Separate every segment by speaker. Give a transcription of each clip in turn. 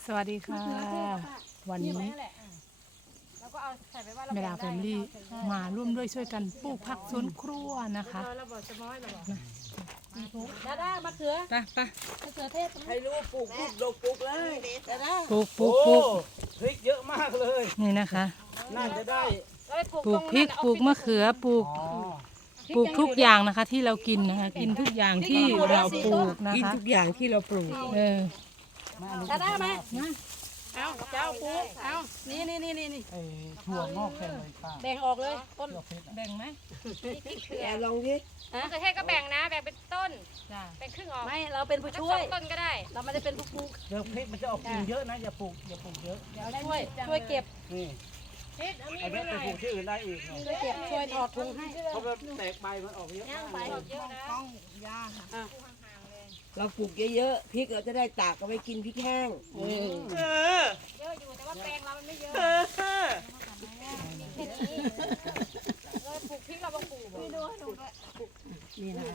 Speaker 1: สวัสดีค่ะวันนี้เวลาแฟมิลี่มาร่วมด้วยช่วยกันปลูกผักสวนครัวนะคะ
Speaker 2: ดาด้ามะเขือ
Speaker 1: ไป
Speaker 2: มะเขือเทศ
Speaker 3: ให้รู้ปลูกดกปลูกเลย
Speaker 2: ดาด้า
Speaker 1: ปลูก
Speaker 3: โอ้พริกเยอะมากเลย
Speaker 1: นี่นะคะ
Speaker 3: น่าจะได้
Speaker 1: ปลูกพริกปลูกมะเขือปลูกทุกอย่างนะคะที่เรากินนะคะกินทุกอย่างที่เราปลูกนะ
Speaker 3: กิน
Speaker 1: คะ
Speaker 3: ทุกอย่างที่เราปลูก
Speaker 2: ดาด้ามาเอาเจ้าปลูกเอานี่
Speaker 3: ถั่วงอกแค่เลยป้า
Speaker 2: แบ่งออกเลยต้น
Speaker 1: แบ่งไหม
Speaker 3: แกลองดิ
Speaker 4: มะเขือเทศก็แบ่งนะแบ่งเป็นต้น
Speaker 1: จ้า
Speaker 4: แบ่งครึ่งออก
Speaker 2: ไม่เราเป็นผู้
Speaker 4: สัก
Speaker 2: ช่ว
Speaker 4: สอย งต้นก็ได้
Speaker 2: เราไม่ได้เป็นผู้ปลูก
Speaker 3: เดี๋ยวพริกมันจะออกกินเยอะนะอย่าปลูกเยอะ
Speaker 2: ช่วยเก็บ
Speaker 3: นี่ไอ้เม็ดไปปลูกที่อื่นได้อีก
Speaker 2: ช่วยเก็บช่วยถอดถุงให้
Speaker 3: เพราะมันแตกใบมันออกเยอะมาก
Speaker 4: เยอะนะ
Speaker 5: เราปลูกเยอะๆพริกเราจะได้ตากเอาไว้กินพริกแห้ง
Speaker 4: เยอะอยู่แต่ว่าแปลงเรามันไม่เยอะเราปลูกพริกเราต้องปลูก
Speaker 2: นี่นะ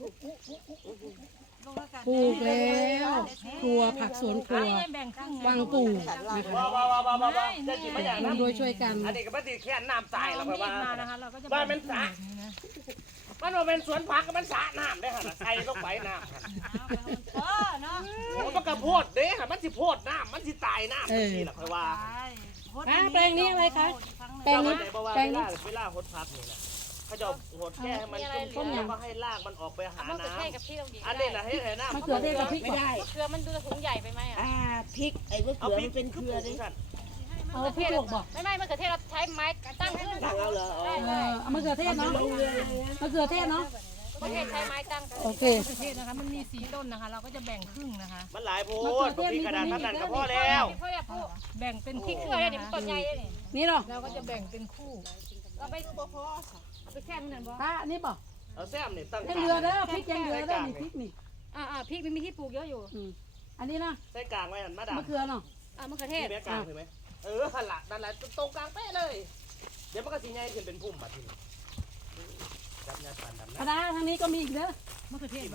Speaker 1: ปลูกแล้วครัวผักสวนครัววังปู่นะคะ
Speaker 3: ว้าวจะกินมาอย่าง
Speaker 1: ร่ว
Speaker 3: นั้
Speaker 1: ม
Speaker 3: น
Speaker 1: ด้วยช่วยกัน
Speaker 3: อันนี้ก็ไม่ติดแค่น้ำตายหรอกว่า
Speaker 1: บ้าน
Speaker 3: มันสระมันว่าเป็นสวนผักมันสระน้ำได้ค่ะใส่ลงไปน้ำมันกระโพดเด้ค่ะมันสิโพดน้ำมันสิตายน้ำนี่แหละค่อยว่า
Speaker 2: แปลงนี้อะไรคะแปลงนี้
Speaker 3: แปลงนี้เวลาหดพักนี่นะเขาจะหดแค่ให้มันต้มแล้วก็ให้รากมันออกไปหาม
Speaker 4: ะเขือเทศ
Speaker 3: น้ำ
Speaker 4: กับพริกต้องดี
Speaker 3: อันนี้นะให้น้ำ
Speaker 2: มะเขือเทศกับพริก
Speaker 5: ไม่ได้
Speaker 4: มะเขือมันดูถุงใหญ่ไปไหมอ่ะ
Speaker 5: พริกไอ้มะเขือมันเป็นเครือดิ
Speaker 2: เอาพริกลวกบ่
Speaker 4: ไม่มะเขือเทศเราใช้ไม้ตั้งขึ้น
Speaker 5: ต่างเอาเหรอ
Speaker 2: เอามะเขือเทศเนาะมะเขือเทศเนาะ
Speaker 4: มะเขือเทศใช้ไม้ตั้ง
Speaker 2: โอเค
Speaker 1: ประเทศนะคะมันมี4ต้นนะคะ เราก็จะแบ่งครึ่งนะคะ
Speaker 3: มันหลายโพดบางทีกระดาษนั่นก็พอแล้ว
Speaker 4: พ่ออยากพูด
Speaker 1: แบ่งเป็น
Speaker 4: พริ
Speaker 1: คู่
Speaker 4: กเขือเนี่ยเดี๋ยวมันต้นใหญ่เลยนี่
Speaker 2: นี่เหรอ
Speaker 1: เราก็จะแบ่งเป็นคู่
Speaker 4: เราไปเอาไปแค่มันหน่อยบ่
Speaker 2: ป้านี่บ่
Speaker 3: เอาแซมนี่ตั้ง
Speaker 2: ยังเหลือเด้อพริกยังเหลือเด้อนี่พริกนี่
Speaker 4: พริกมันมีที่ปลูกเยอะอยู่
Speaker 2: อันนี้นะ
Speaker 3: ใส่กลางไว้หันมาดาม
Speaker 2: มะเขือเนาะ
Speaker 4: มะเขือเทศ
Speaker 3: ที่แม่กลางเห็นไหมหันหลังนั่นแหละตรงกลางเป๊ะเลย เดี๋ยวมันก็สีใหญ่ขึ้นเป็นพุ่มมาทีนี้จับงานปั่นดำ
Speaker 2: ปลาดาทางนี้ก็มีอีกเด้อ
Speaker 1: มะเขือเทศบ่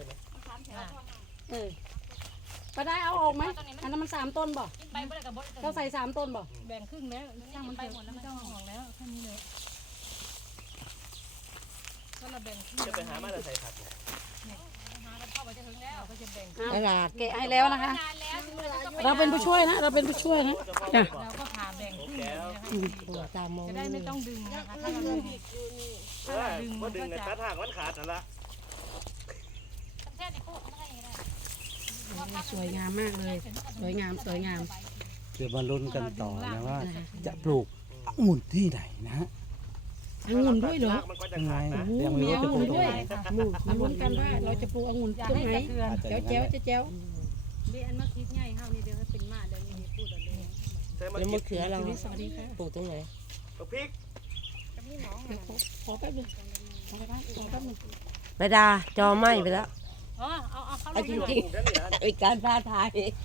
Speaker 2: ปลาดาเอาออกไหมอันนั้นมัน3ต้นบ่
Speaker 4: ไปเมื่อไรกับบด
Speaker 2: เราใส่3ต้นบ่
Speaker 1: แบ่งครึ่งแล้วช่างมันเถอะไม่ต้องเอาออกแล้วแค่นี้เลยก็เราแบ่งครึ่ง
Speaker 3: จะไปหามาแล้วใส่ผัก
Speaker 4: หากันเข้าไปจะถึงแล้ว
Speaker 1: เราก็จะแบ่ง
Speaker 2: ตลาดแกะให้แล้วนะคะ
Speaker 4: นานแล้วถึงเวลาก็
Speaker 2: เราเป็นผู้ช่วยนะ เราเป็นผู้ช่วยนะจ้ะ
Speaker 1: เราก็ผ่าแบ่งครึ่งเลยนะคะ
Speaker 5: ตามมอง
Speaker 1: จะได้ไม่ต้องดึงนะคะถ้าเราดึง
Speaker 3: ก็ดึงในกระถางมันขาดนั่นละ
Speaker 4: แค่ในพวกไม่ให้ได้
Speaker 2: สวยงามมากเลย สวยงามสวยงาม
Speaker 6: เดี๋ยวมาลุ้นกันต่อนะว่า จะปลูกองุ่นที่ไหนนะฮะ
Speaker 2: องุ่นด้วยเหรอ
Speaker 3: มันก็จะ
Speaker 6: ยังไง
Speaker 3: ขาดนะ
Speaker 6: ยังไม่รู้จะปลูกตรงไหน
Speaker 2: มาลุ้นกันว่าเราจะปลูกองุ่นตรงไหนเจ้าเจ้าเจ้า
Speaker 4: เดี๋ยวอันมาคิดง่ายเฮานี่เดี๋ยวเป็นมาเดี๋ยวนี้พูดเอาเลย
Speaker 3: ใส่มา
Speaker 5: แล้ว
Speaker 3: กิ
Speaker 5: มะ
Speaker 3: น
Speaker 5: เขือเรา
Speaker 2: สวัสดีค่ะ
Speaker 5: ปลูกตรงไหน
Speaker 3: พริก
Speaker 2: ขอแป๊บนึงขอแป๊บนึง
Speaker 5: ไปดาจอไหม้ไปแล้ว
Speaker 4: เอาเข้า
Speaker 5: เอาจริงๆเป็นการท้าทาย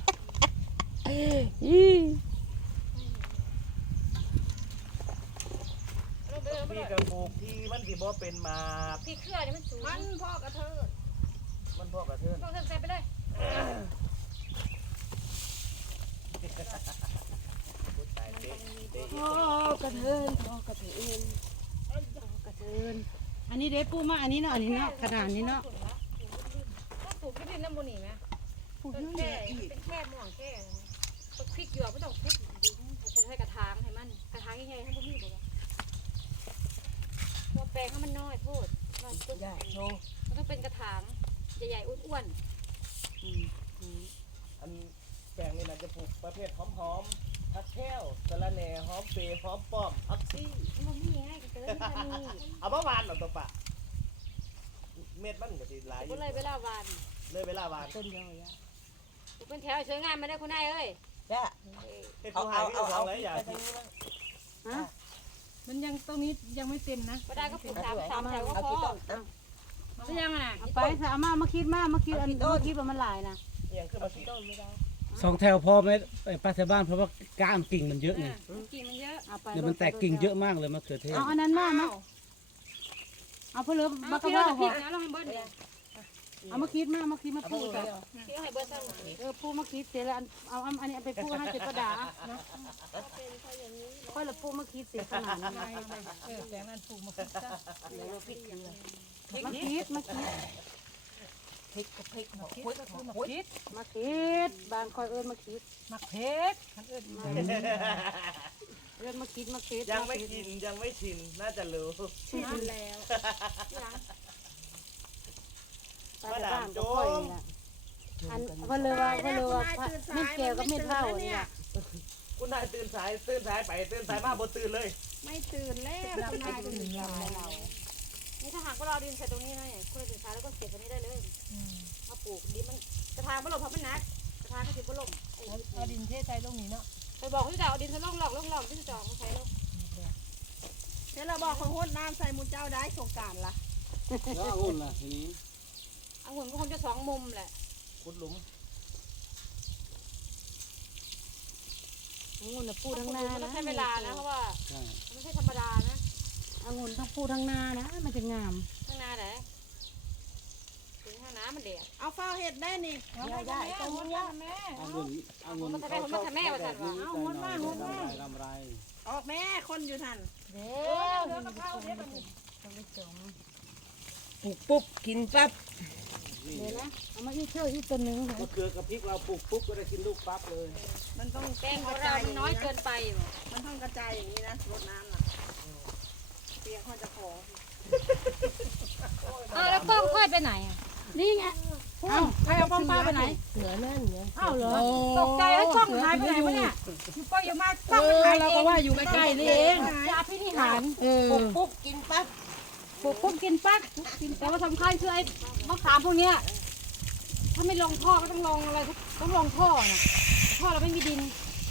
Speaker 3: พี่กระปลูกที่มันสิบ่เป็นมา
Speaker 4: พี่เครือนี่มันสูงมันพ่อกระเทิด
Speaker 3: มันพอกระเทือน
Speaker 4: พ่อกระเทิดใส่ไปเลย
Speaker 2: พ่อกระเทินพ่อกระเทินกระเทินอันนี้เด้ปูมาอันนี้เนาะอันนี้เนาะกระดานนี้เนาะ
Speaker 4: ถ้าปลูกที่ดินน้ำมันนี่ไหมเป็นแค่เป็นแค่ม่วงแค่พริกหยวกไม่ต้องพริกใส่กระถางให้มันกระถางใหญ่ๆให้มันมีบ่ตัวแปลงให้มันน้อยโทษมันต้องเป็นกระถางใหญ่ๆอ้วน
Speaker 3: อันแปลงนี่นะจะปลูกประเภทหอมๆผักแก้วสะระแหน่หอมเปรย์หอมป้อมผักซี่
Speaker 4: ๆมันมีง่ายเกินมันมี
Speaker 3: เอาเมื่อวานหรอตัวปะเม็ดมันก็สิหลายอ
Speaker 4: ก็
Speaker 3: ยู่
Speaker 4: เลยเวลาวาน
Speaker 3: เลยเวลาวาน
Speaker 5: ต้นเดียว
Speaker 4: เป็นแถวสวยงามมาได้คุณนายเอ้ย
Speaker 5: จ้ะ
Speaker 3: ให้เขาหายที่สองเลยอย่า
Speaker 1: มันยังตรงนี้ยังไม่เต็มนะ
Speaker 4: ก็ได้ก็ปลูกสามแถวก็
Speaker 5: เอา
Speaker 4: พอ
Speaker 5: กี่ต้น
Speaker 4: หรือยังอ่ะ
Speaker 2: ไปสามารถมาคิดมากมาคิดอันมาคิดว่ามันหลายนะ
Speaker 3: อย่างขึ้นมาสิ
Speaker 6: 2 แถวพอไหมไปป้าแถวบ้านเพราะว่าก้านกิ่งมันเยอะไง
Speaker 4: กิ่งมันเยอะ
Speaker 2: เอาไป
Speaker 6: เดี๋ยวมันแตกกิ่งเยอะมากเลยมะเขือเทศ
Speaker 2: เอาอันนั้นมาเอาเพื่อเลือ
Speaker 4: เอา
Speaker 2: บักกะ
Speaker 4: พี่
Speaker 2: ว่า
Speaker 4: เรา
Speaker 2: พ
Speaker 4: พริ
Speaker 2: อก
Speaker 4: นะเราให้เบิ้ลเนี่ย
Speaker 2: เอามาคิดมาคิดมาพูดกัน
Speaker 4: คิดให้เบิร์ดซ้ำ
Speaker 2: พูดมาคิดเสร็จแล้วเอาอันนี้ไปพูดให้เจ็บประดานะค่อยละพูดมาคิดเสร็จขนาดนี้
Speaker 1: แปลงนั้นปลูกมะเขือจ้ะ
Speaker 2: มาคิด
Speaker 1: มะคิดก็คือมะคิด
Speaker 2: มาคิดบางคอยเอิญมาคิด
Speaker 1: มะเพชรคันอื่น
Speaker 2: เอิญมาคิดมาคิด
Speaker 3: ยังไม่กินยังไม่ชินน่าจะรู้
Speaker 2: ชินแล้วไปบ้านก็ค่อยนี่แหละอันเพิ่นเลยว่าเม็ดแก้วกับเม็ดเหล้าเนี่ย
Speaker 3: คุณนายตื่นสายไปตื่นสายมากบนตื่นเลย
Speaker 2: ไม่ตื่นแล้วทำนายตื่นเรา
Speaker 4: นี่ถ้าหากว่าเราดินใส่ตรงนี้นะเนี่ยคุณสินค้าแล้วก็เก็บตรงนี้ได้เลยมาปลูกดินมันกระถางบ่ลมเพราะมันหนักกระถางก็สิบ่ลม
Speaker 1: เอาดินเทใส่ลงนี้เนาะ
Speaker 4: ไปบอกที่จะเอาดินใส่ล่องที่จะเอามาใส่แล้ว
Speaker 5: เดี๋ยวเราบอกคนโหดน้ำใส่มูเจ้าได้สงการละ
Speaker 6: แล้วองุ่นล่ะทีนี้
Speaker 4: องุ่นก็คงจะ2 มุมแหละ
Speaker 3: ขุดหลุม
Speaker 2: องุ่นพูดทั้งหน้า
Speaker 4: มัน
Speaker 2: นะ
Speaker 4: ใช้เวลานะเพราะว่า
Speaker 6: ใช่
Speaker 4: ไม่ใช่ธรรมดานะ
Speaker 2: องุ่นต้องพูดทั้งหน้านะมันจะงาม
Speaker 4: ข้างหน้าไหนถึงข้างหน้ามันแดด
Speaker 5: เอาเฝ้าเห็ดได้นี่
Speaker 2: ได้ต้องมุ้งละ
Speaker 6: องุ่น
Speaker 4: มันทำแม่ว่าสั่นว่า
Speaker 6: เอางุ่นมากรำไร
Speaker 5: ออกแม่คนอยู่ทัน
Speaker 1: เดี๋ยวกะเพราเดี๋ยวมัน
Speaker 5: ปลูกปุ๊บกินปั๊บ
Speaker 2: เดี๋ยวนะเอามาอีกเชื่ออีกตัวหนึ่ง
Speaker 6: มะเขือกับพริกเราปลูกปุ๊บก็ได้กินลูกปั๊บเลย
Speaker 5: มันต้อง
Speaker 4: แป้งของเรามันน้อยเกินไป
Speaker 5: มันต้องกระจายอย่างนี้นะรดน้ำน่ะเปียกเขาจะขอ
Speaker 4: แล้วกล้องค่อยไปไหน
Speaker 2: นี่ไงเอ้าใครเอาป้องป้าไปไหน
Speaker 5: เหนือนั่นไง
Speaker 2: เอ้าเหรอ
Speaker 4: ตกใจแล้วกล้องหายไปไหนวะเนี่ยอยู่ไปอยู่มา
Speaker 2: เออเราก็ว่าอยู่ใกล้ๆนี่เอง
Speaker 4: ยาพินิหาร
Speaker 5: ปลูกปุ๊บกินปั๊บ
Speaker 4: ปลูกปุ๊บกินปั๊กแต่ว่าสำคัญคือไอ้มะขามพวกเนี้ยถ้าไม่ลงท่อก็ต้องลงอะไรต้องลงท่อน่ะท่อเราไม่มีดิน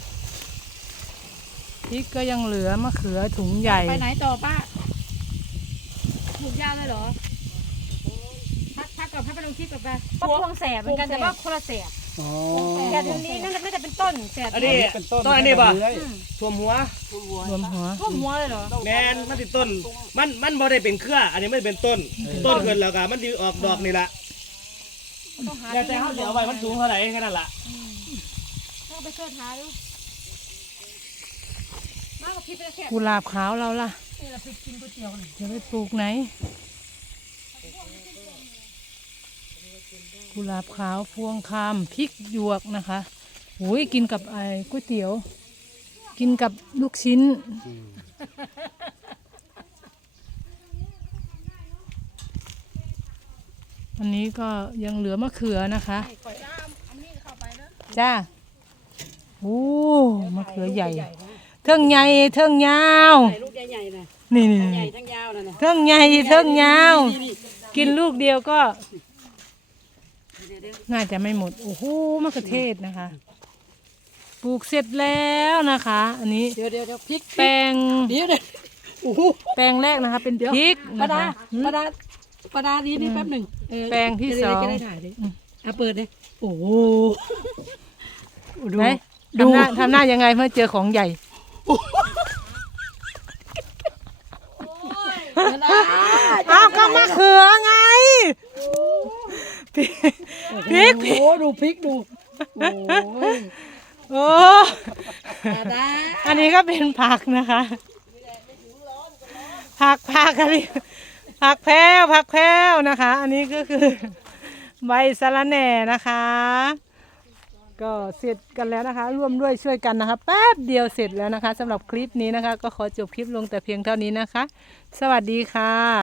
Speaker 1: พริกก็ยังเหลือมะเขือถุงใหญ่
Speaker 2: ไปไหนต่อป้า
Speaker 4: ปลูกยาวเลยเหรอ
Speaker 2: พักก่อนพักไปลงคลิปก่อนไป
Speaker 4: ก็พวงแสบเหมือนกันแต่ว่าคนละแสบ
Speaker 6: อ๋อ
Speaker 4: แสบตรงนี้น่าจะเป็นต้นแสบ
Speaker 3: อันนี้
Speaker 6: เป็น
Speaker 3: ต้นอันนี้ป่ะ
Speaker 6: เลื้อย
Speaker 3: ท่วมหัว
Speaker 1: รวมหัว
Speaker 4: ท่วมหัวเลยเหรอ
Speaker 3: แมนมันติดต้นมันบ่ได้เป็นเครืออันนี้ไม่เป็นต้นต้นเกินแล้วก็มันสิออกดอกนี่ละแล้วแต่เขาเดี๋ยวเอาไว้มันสูงเท่าไหร่แค่นั้นล่ะ
Speaker 4: ต้องไปเสิร์ชหาดูมากกว่าพี่เป็นแสบ
Speaker 1: กุหลาบขาวเราล่ะจะไปปลูกไหนกุหลาบขาวพวงคามพริกหยวกนะคะโอ้ยกินกับไอ้ก๋วยเตี๋ยว กินกับลูกชิ้น อันนี้ก็ยังเหลือมะเขือนะคะจ้าโอ้มะเขือใหญ่เทิงใหญ่เทิงยาว
Speaker 2: ลูกใหญ่ๆนะ
Speaker 1: นี่
Speaker 2: ใหญ่ทั้งยาวนะ
Speaker 1: เทิงใหญ่เทิงยาว กินลูกเดียวก็ น่าจะไม่หมดโอ้โหมะเขือเทศนะคะปลูกเสร็จแล้วนะคะ อันนี้
Speaker 2: เดี๋ยวพริก
Speaker 1: แปลง
Speaker 2: เดี๋ยวโอ้โห
Speaker 1: แปลงแรกนะคะ เป็นพริก
Speaker 2: ป
Speaker 1: นะ
Speaker 2: ดา
Speaker 1: คะ
Speaker 2: ปดานี่แป๊บหนึ่ง
Speaker 1: แปลงที่สอง
Speaker 2: จะได้ถ่ายดิเปิดเลยโอ้โหดู
Speaker 1: ไหนทำหน้ายังไงเมื่อเจอของใหญ่ เอาก็มะเขือไงพริก
Speaker 2: โอ้ดูพริกดูโอ้ย
Speaker 1: โอ้
Speaker 2: ปดา
Speaker 1: อันนี้ก็เป็นผักนะคะ ผักอันนี้ผักแพรวนะคะ อันนี้ก็คือใบสะระแหน่นะคะ ก็เสร็จกันแล้วนะคะ ร่วมด้วยช่วยกันนะคะ แป๊บเดียวเสร็จแล้วนะคะสำหรับคลิปนี้นะคะ ก็ขอจบคลิปลงแต่เพียงเท่านี้นะคะ สวัสดีค่ะ